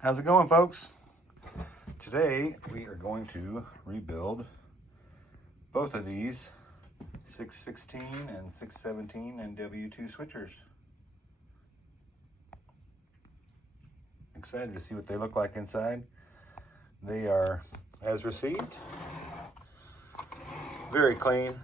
How's it going, folks? Today we are going to rebuild both of these 616 and 617 NW-2 switchers. Excited to see what they look like inside. They are as received. Very clean.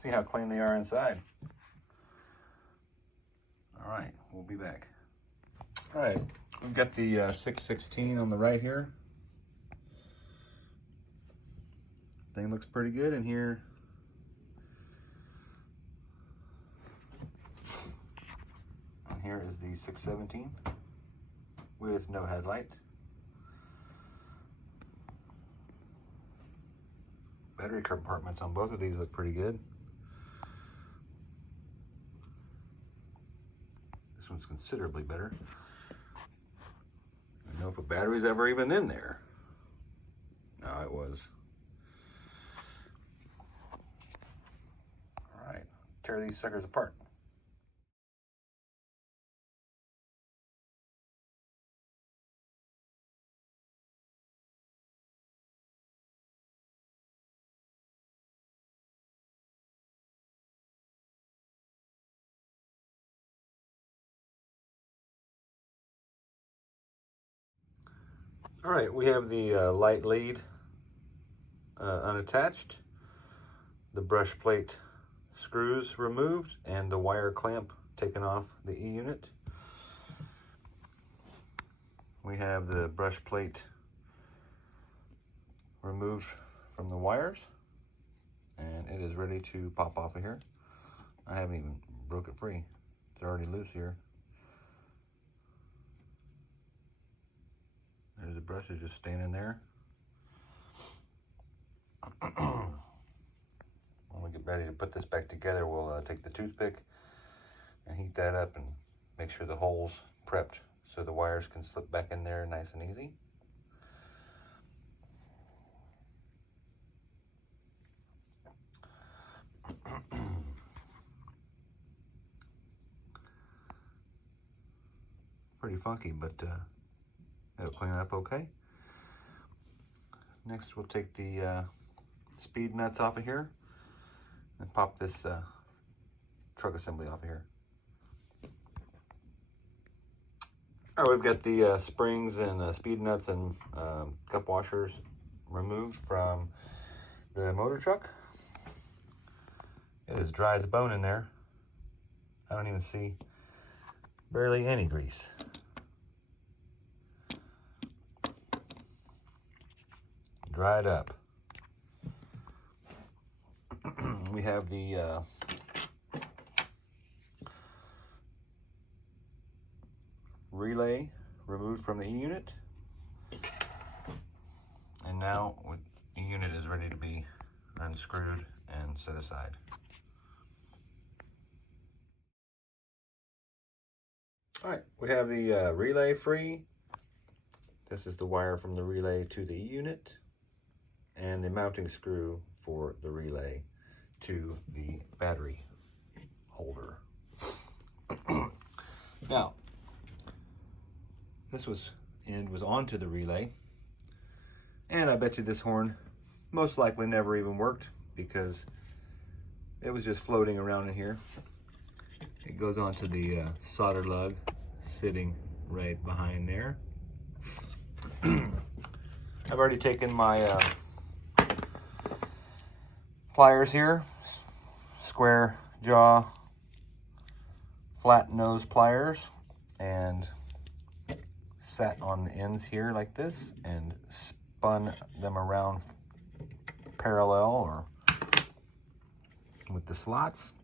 See how clean they are inside. All right, we'll be back. All right, we've got the 616 on the right here. Thing looks pretty good in here. And here is the 617 with no headlight. Battery compartments on both of these look pretty good. This one's considerably better. I don't know if a battery's ever even in there. No, it was. All right, tear these suckers apart. All right, we have the light lead unattached, the brush plate screws removed, and the wire clamp taken off the E-unit. We have the brush plate removed from the wires, and it is ready to pop off of here. I haven't even broke it free. It's already loose here. There's the brushes just standing there. When we get ready to put this back together, we'll take the toothpick and heat that up and make sure the hole's prepped so the wires can slip back in there nice and easy. Pretty funky, but it'll clean it up okay. Next, we'll take the speed nuts off of here and pop this truck assembly off of here. All right, we've got the springs and speed nuts and cup washers removed from the motor truck. It is dry as a bone in there. I don't even see barely any grease. Dried up. We have the relay removed from the E-unit. And now the unit is ready to be unscrewed and set aside. All right, we have the relay free. This is the wire from the relay to the E-unit, and the mounting screw for the relay to the battery holder. Now, this end was onto the relay, and I bet you this horn most likely never even worked because it was just floating around in here. It goes onto the solder lug sitting right behind there. I've already taken my pliers here, square jaw, flat nose pliers, and sat on the ends here like this and spun them around parallel or with the slots.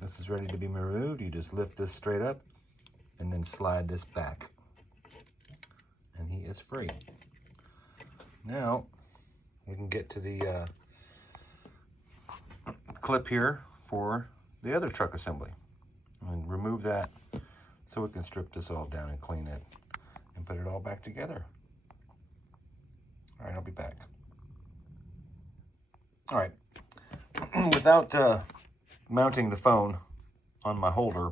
This is ready to be removed. You just lift this straight up and then slide this back, and he is free. Now we can get to the clip here for the other truck assembly. And remove that so we can strip this all down and clean it and put it all back together. All right, I'll be back. All right, without mounting the phone on my holder,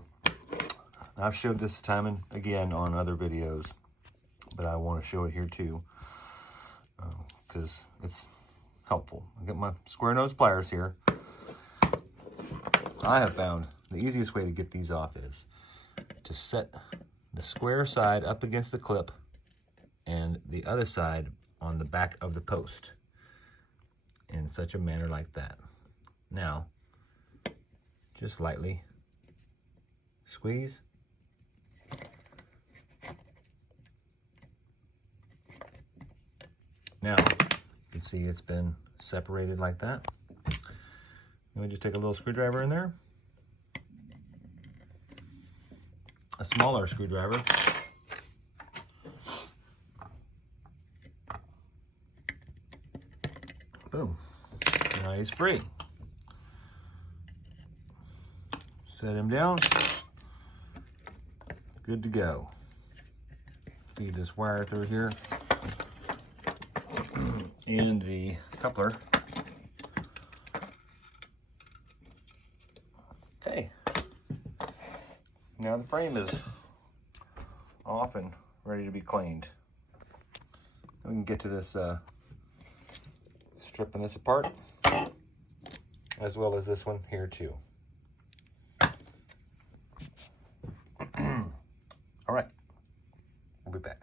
I've showed this time and again on other videos, but I want to show it here too because it's helpful. I got my square nose pliers here. I have found the easiest way to get these off is to set the square side up against the clip and the other side on the back of the post in such a manner like that. Now, just lightly squeeze. Now, you can see it's been separated like that. Let me just take a little screwdriver in there. A smaller screwdriver. Boom. Now he's free. Set him down. Good to go. Feed this wire through here. And the coupler. Okay. Now the frame is off and ready to be cleaned. We can get to this stripping this apart, as well as this one here too. All right, we'll be back.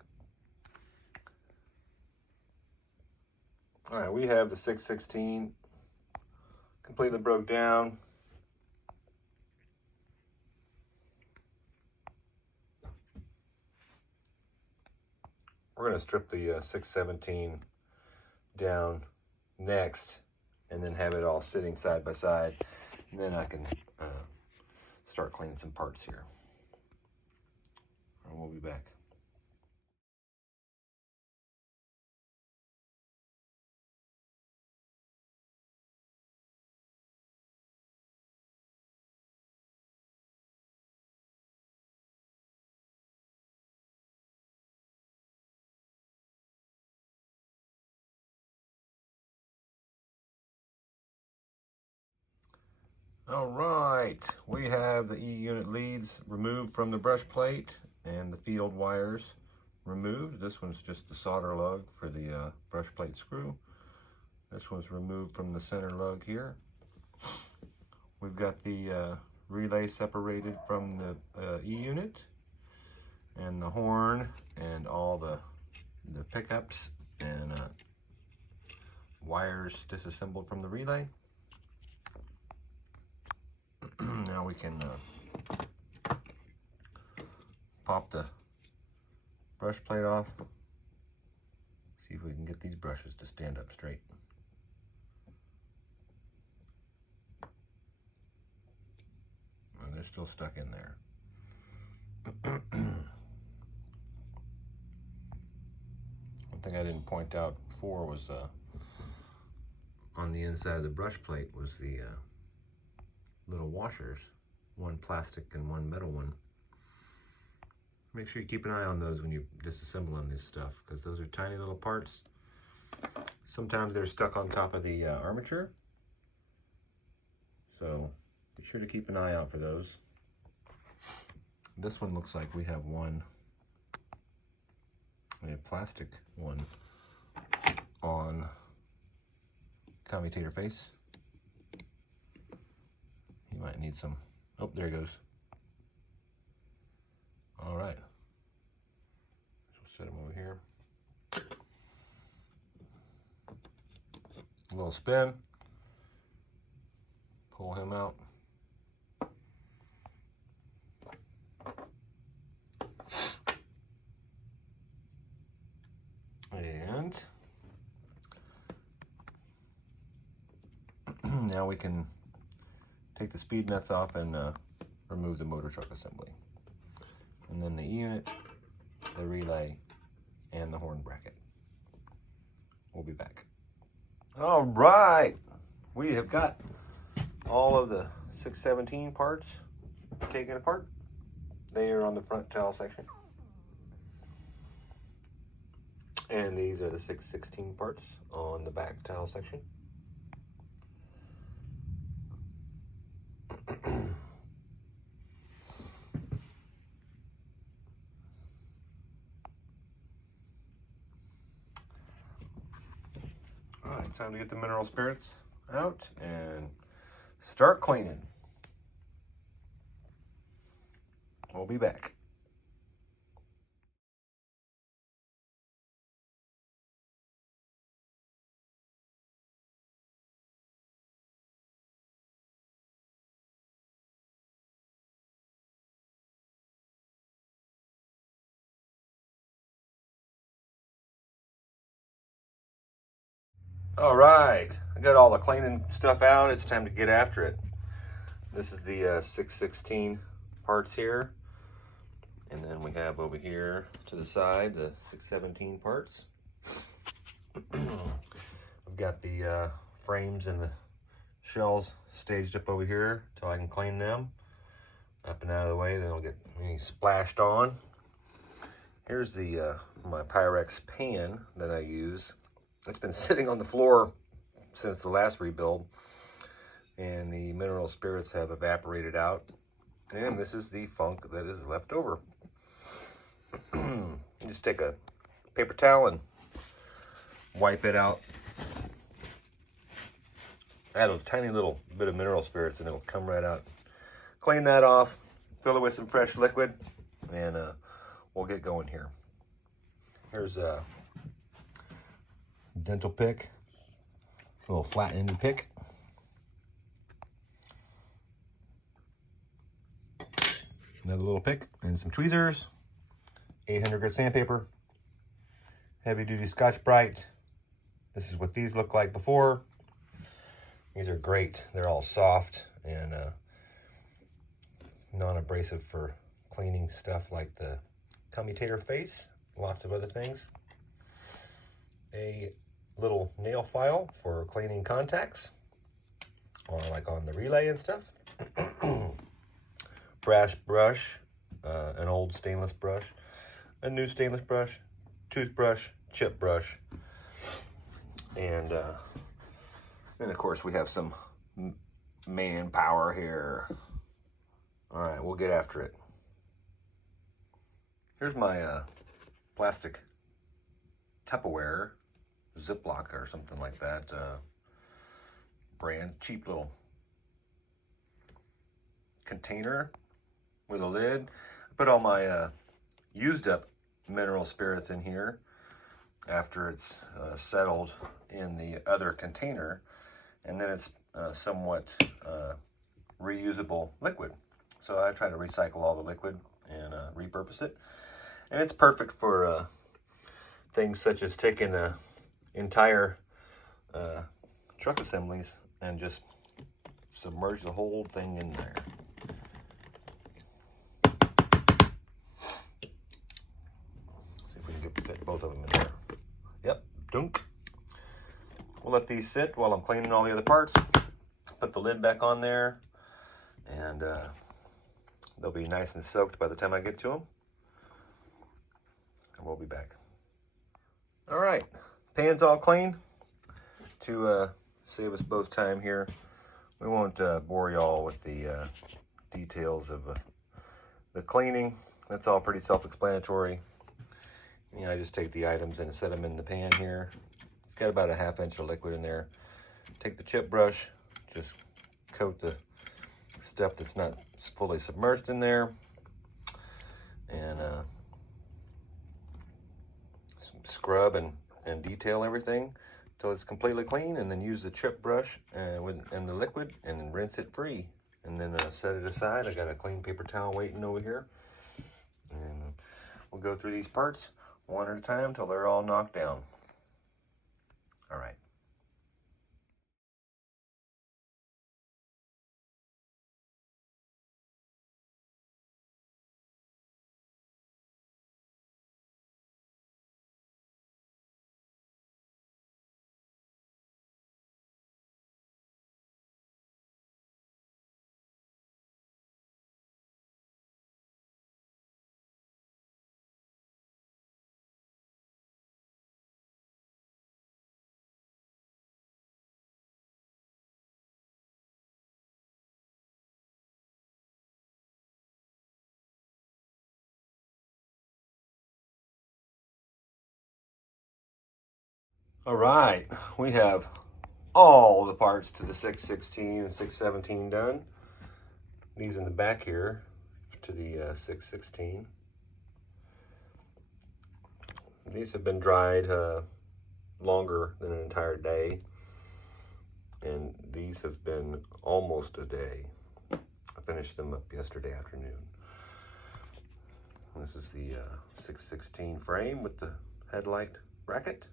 All right, we have the 616 completely broke down. We're going to strip the 617 down next and then have it all sitting side by side. And then I can start cleaning some parts here. And we'll be back. All right, we have the E-unit leads removed from the brush plate and the field wires removed. This one's just the solder lug for the brush plate screw. This one's removed from the center lug here. We've got the relay separated from the E-unit, and the horn and all the pickups and wires disassembled from the relay. Now we can pop the brush plate off. See if we can get these brushes to stand up straight. And they're still stuck in there. One thing I didn't point out before was on the inside of the brush plate was the little washers, one plastic and one metal one. Make sure you keep an eye on those when you disassemble on this stuff, because those are tiny little parts. Sometimes they're stuck on top of the armature, so be sure to keep an eye out for those. This one looks like we have a plastic one on commutator face. You might need some. Oh, there he goes. All right. So set him over here. A little spin. Pull him out. And now we can take the speed nuts off and remove the motor truck assembly. And then the E-unit, the relay, and the horn bracket. We'll be back. All right, we have got all of the 617 parts taken apart. They are on the front towel section. And these are the 616 parts on the back towel section. All right, time to get the mineral spirits out and start cleaning. We'll be back. All right, I got all the cleaning stuff out. It's time to get after it. This is the 616 parts here. And then we have over here to the side the 617 parts. I've got the frames and the shells staged up over here till I can clean them up and out of the way. Then I'll get any splashed on. Here's the my Pyrex pan that I use. It's been sitting on the floor since the last rebuild, and the mineral spirits have evaporated out. And this is the funk that is left over. You just take a paper towel and wipe it out. Add a tiny little bit of mineral spirits and it'll come right out. Clean that off, fill it with some fresh liquid, and we'll get going here. Here's a dental pick, a little flat-ended pick. Another little pick and some tweezers. 800 grit sandpaper. Heavy-duty Scotch-Brite. This is what these look like before. These are great. They're all soft and non-abrasive for cleaning stuff like the commutator face, lots of other things. A little nail file for cleaning contacts, or like on the relay and stuff. Brass brush, an old stainless brush, a new stainless brush, toothbrush, chip brush, and then of course we have some manpower here. All right, we'll get after it. Here's my plastic Tupperware, Ziploc or something like that brand, cheap little container with a lid. I put all my used up mineral spirits in here after it's settled in the other container, and then it's somewhat reusable liquid. So I try to recycle all the liquid and repurpose it, and it's perfect for things such as taking entire truck assemblies and just submerge the whole thing in there. See if we can fit both of them in there. Yep, dunk. We'll let these sit while I'm cleaning all the other parts. Put the lid back on there, and they'll be nice and soaked by the time I get to them. And we'll be back. All right, pan's all clean. To save us both time here, we won't bore y'all with the details of the cleaning. That's all pretty self-explanatory. You know, I just take the items and set them in the pan here. It's got about a 1/2 inch of liquid in there. Take the chip brush, just coat the stuff that's not fully submerged in there, and scrub and detail everything until it's completely clean, and then use the chip brush and the liquid and rinse it free, and then set it aside. I got a clean paper towel waiting over here, and we'll go through these parts one at a time until they're all knocked down. All right. All right, we have all the parts to the 616 and 617 done. These in the back here to the 616. These have been dried longer than an entire day, and these have been almost a day. I finished them up yesterday afternoon. This is the 616 frame with the headlight bracket,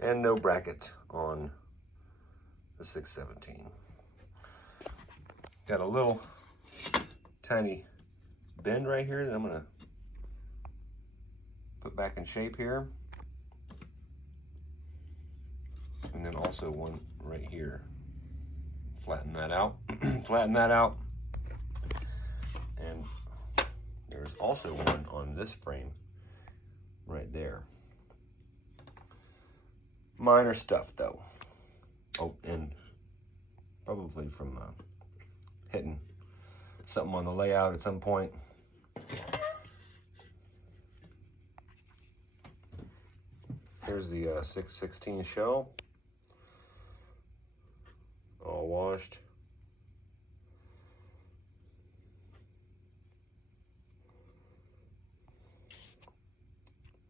and no bracket on the 617. Got a little tiny bend right here that I'm gonna put back in shape here. And then also one right here. Flatten that out, flatten that out. And there's also one on this frame right there. Minor stuff though. Oh, and probably from hitting something on the layout at some point. Here's the 616 shell, all washed.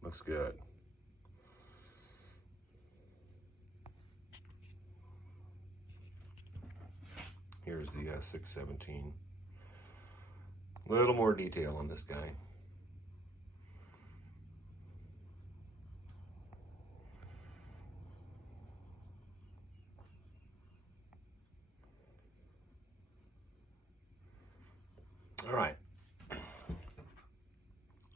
Looks good. Here's the 617. A little more detail on this guy. All right. I'm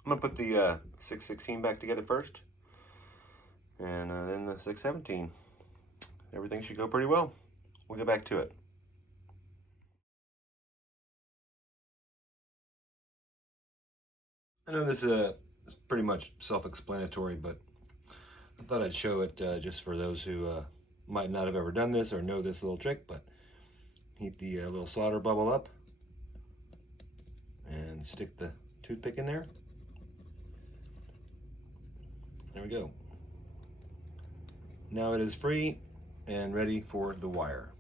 gonna put the 616 back together first, and then the 617. Everything should go pretty well. We'll get back to it. I know this is pretty much self-explanatory, but I thought I'd show it just for those who might not have ever done this or know this little trick. But heat the little solder bubble up and stick the toothpick in there. There we go. Now it is free and ready for the wire.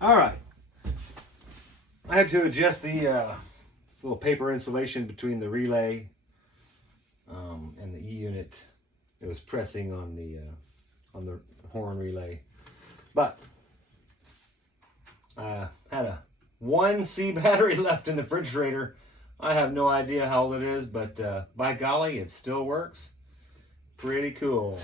All right. I had to adjust the little paper insulation between the relay and the E unit. It was pressing on the horn relay, but I had a 1C battery left in the refrigerator I have no idea how old it is, but by golly, it still works. Pretty cool.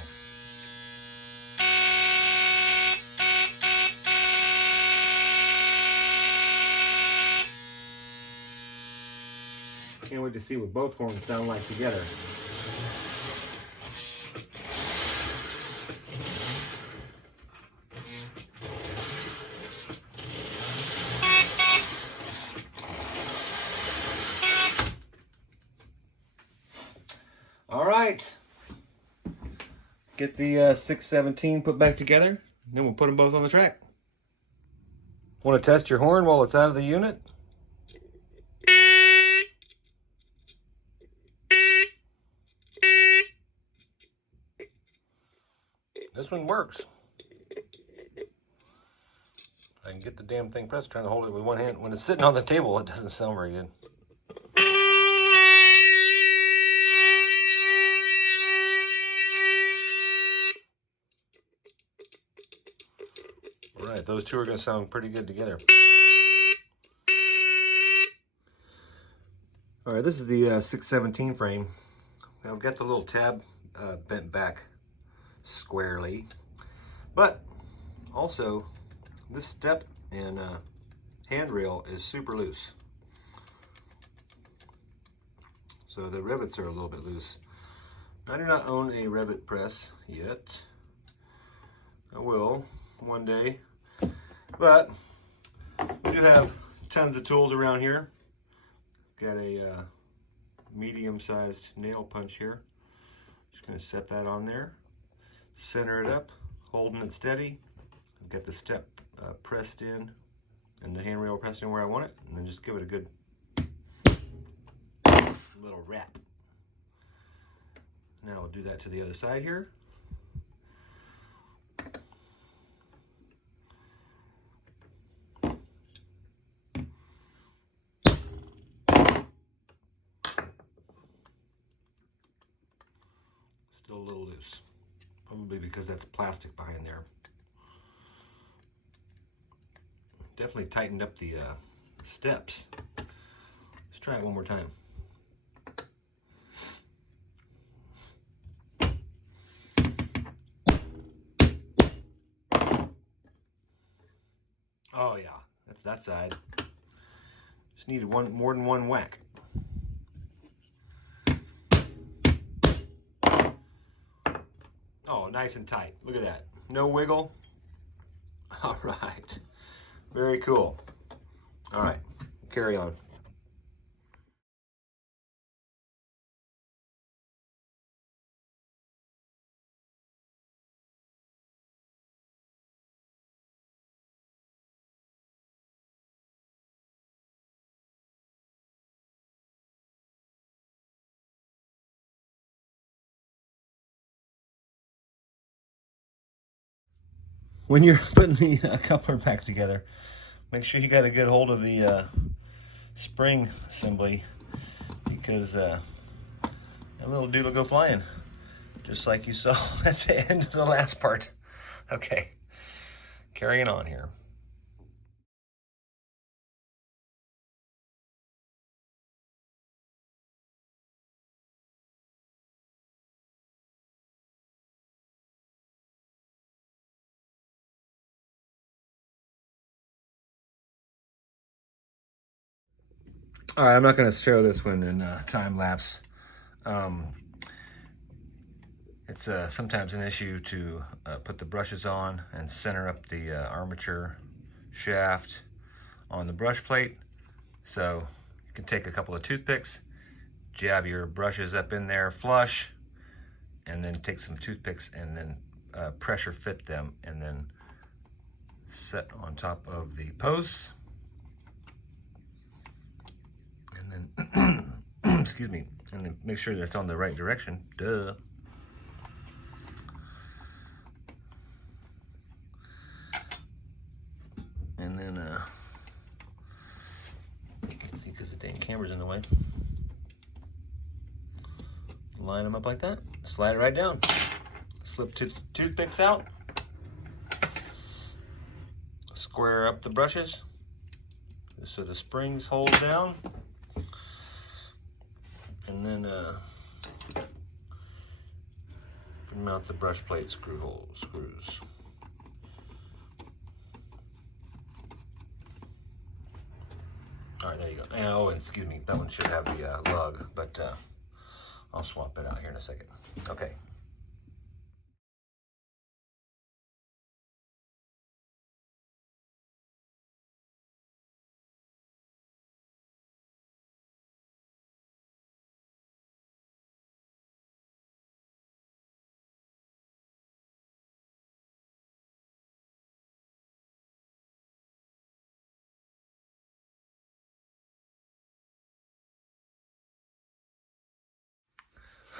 Can't wait to see what both horns sound like together. All right, get the 617 put back together, then we'll put them both on the track. Want to test your horn while it's out of the unit? This one works. I can get the damn thing pressed, trying to hold it with one hand. When it's sitting on the table, it doesn't sound very good. All right, those two are going to sound pretty good together. All right, this is the 617 frame. I've got the little tab bent back squarely, but also this step and handrail is super loose. So the rivets are a little bit loose. I do not own a rivet press yet. I will one day, but we do have tons of tools around here. Got a medium-sized nail punch here. Just going to set that on there, center it up, holding it steady. I've got the step pressed in and the handrail pressed in where I want it, and then just give it a good little wrap. Now we'll do that to the other side here. Still a little loose, probably because that's plastic behind there. Definitely tightened up the steps. Let's try it one more time. Oh yeah, that's that side. Just needed more than one whack. Oh, nice and tight. Look at that. No wiggle. All right. Very cool. All right, carry on. When you're putting the coupler back together, make sure you got a good hold of the spring assembly, because that little dude will go flying, just like you saw at the end of the last part. Okay, carrying on here. All right, I'm not going to show this one in time lapse. It's sometimes an issue to put the brushes on and center up the armature shaft on the brush plate. So you can take a couple of toothpicks, jab your brushes up in there flush, and then take some toothpicks and then pressure fit them, and then set on top of the posts. And then, excuse me, and then make sure that it's on the right direction. Duh. And then, you can't see because the dang camera's in the way. Line them up like that. Slide it right down. Slip toothpicks out. Square up the brushes so the springs hold down. And then mount the brush plate screws. All right, there you go. And, oh, excuse me, that one should have the lug, but I'll swap it out here in a second. Okay.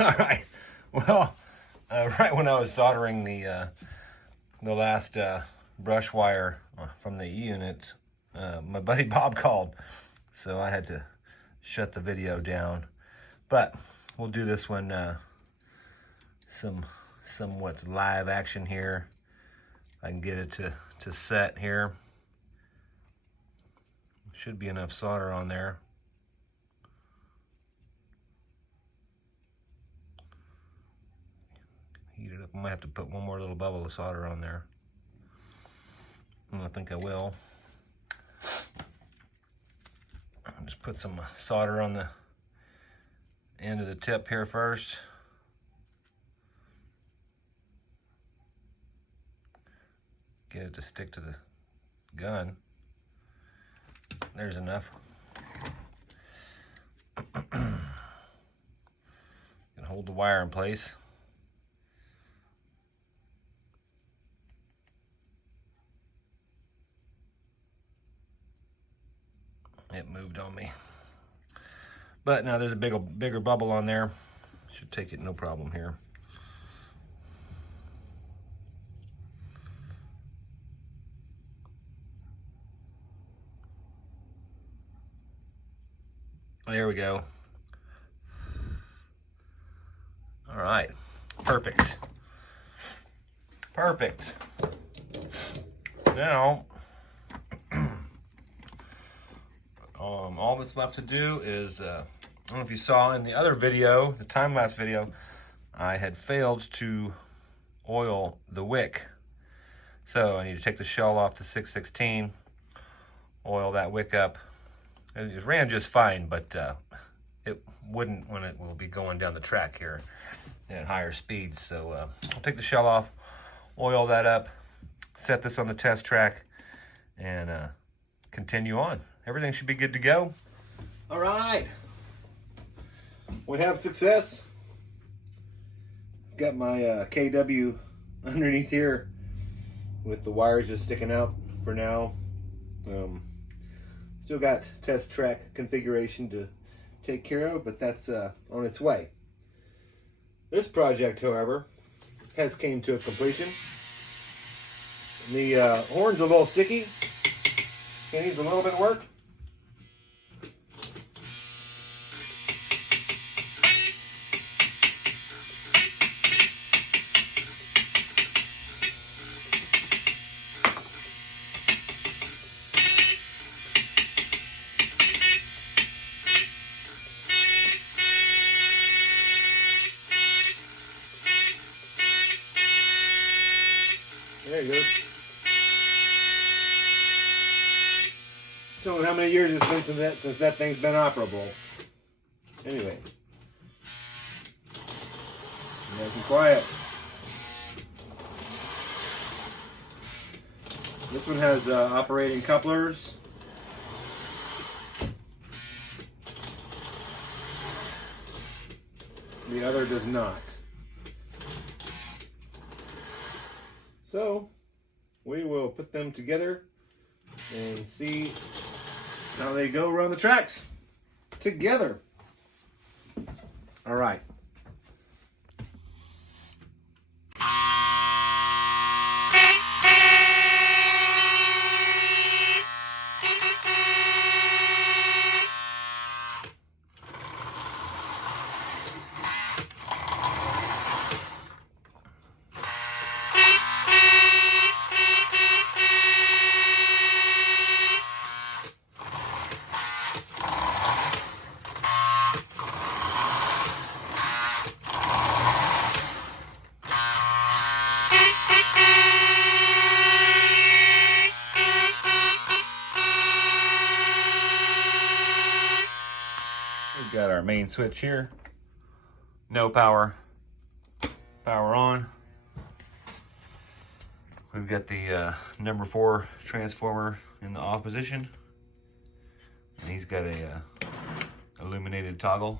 All right. Well, right when I was soldering the last brush wire from the E-unit, my buddy Bob called, so I had to shut the video down. But we'll do this one somewhat live action here. I can get it to set here. Should be enough solder on there. Heat it up. I might have to put one more little bubble of solder on there. And I think I will. I'll just put some solder on the end of the tip here first. Get it to stick to the gun. There's enough. And hold the wire in place. It moved on me. But now there's a bigger bubble on there. Should take it no problem here. There we go. All right, perfect. Perfect. Now, all that's left to do is, I don't know if you saw in the other video, the time-lapse video, I had failed to oil the wick. So I need to take the shell off the 616, oil that wick up. It ran just fine, but it wouldn't when it will be going down the track here at higher speeds. So I'll take the shell off, oil that up, set this on the test track, and continue on. Everything should be good to go. All right, we have success. Got my KW underneath here with the wires just sticking out for now. Still got test track configuration to take care of, but that's on its way. This project, however, has came to a completion. The horn's a little sticky. It needs a little bit of work. There you go. Don't know how many years it's been since that thing's been operable. Anyway. Nice and quiet. This one has operating couplers. The other does not. So we will put them together and see how they go around the tracks together. All right. main switch here. No power. Power on. We've got the number 4 transformer in the off position. And he's got a illuminated toggle